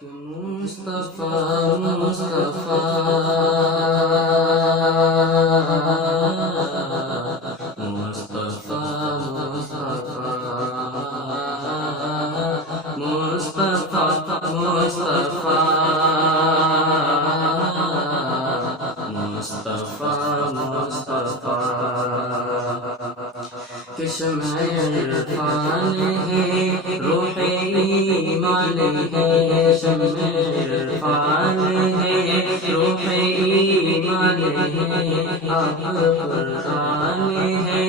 کہ مصطفیٰ مصطفیٰ مصطفیٰ مصطفیٰ مصطفیٰ مصطفیٰ مصطفیٰ کہ شمع عرفان ہے روح ایمان ہے، شمع عرفان ہے روح ایمان ہے، اب قرآن ہے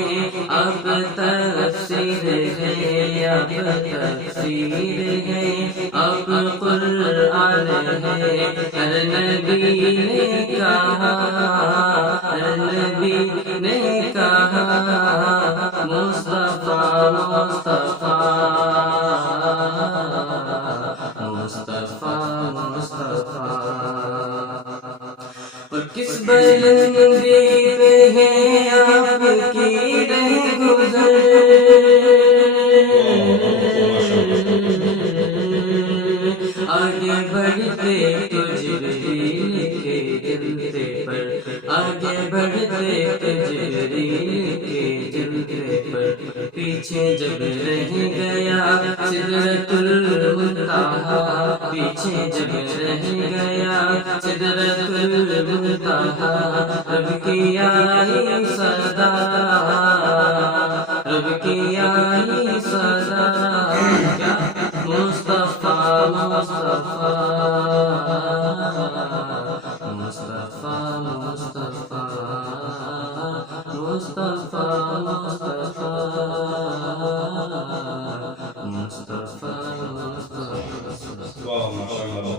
اب تفسیر ہے، اب تفسیر ہے اب قرآن ہے۔ ہر نبی نے کہا، ہر نبی نے کہا مصطفیٰ مصطفیٰ مصطفیٰ مصطفیٰ۔ اور کس بلندی پہ ہے آپ کی رہگزر، آگے بڑھتے تو جبریل کے جلدے پر، آگے بڑھتے تو جبریل کے جلدے پر، پیچھے جب رہ گیا سدرۃ المنتہا، پیچھے جب رہ گیا سدرۃ المنتہا، رب کی آئی صدا، رب کی آئی صدا، کیا مصطفیٰ مصطفیٰ مصطفیٰ مصطفیٰ مصطفیٰ مصطفیٰ مصطفیٰ۔ واہ ماشاء اللہ۔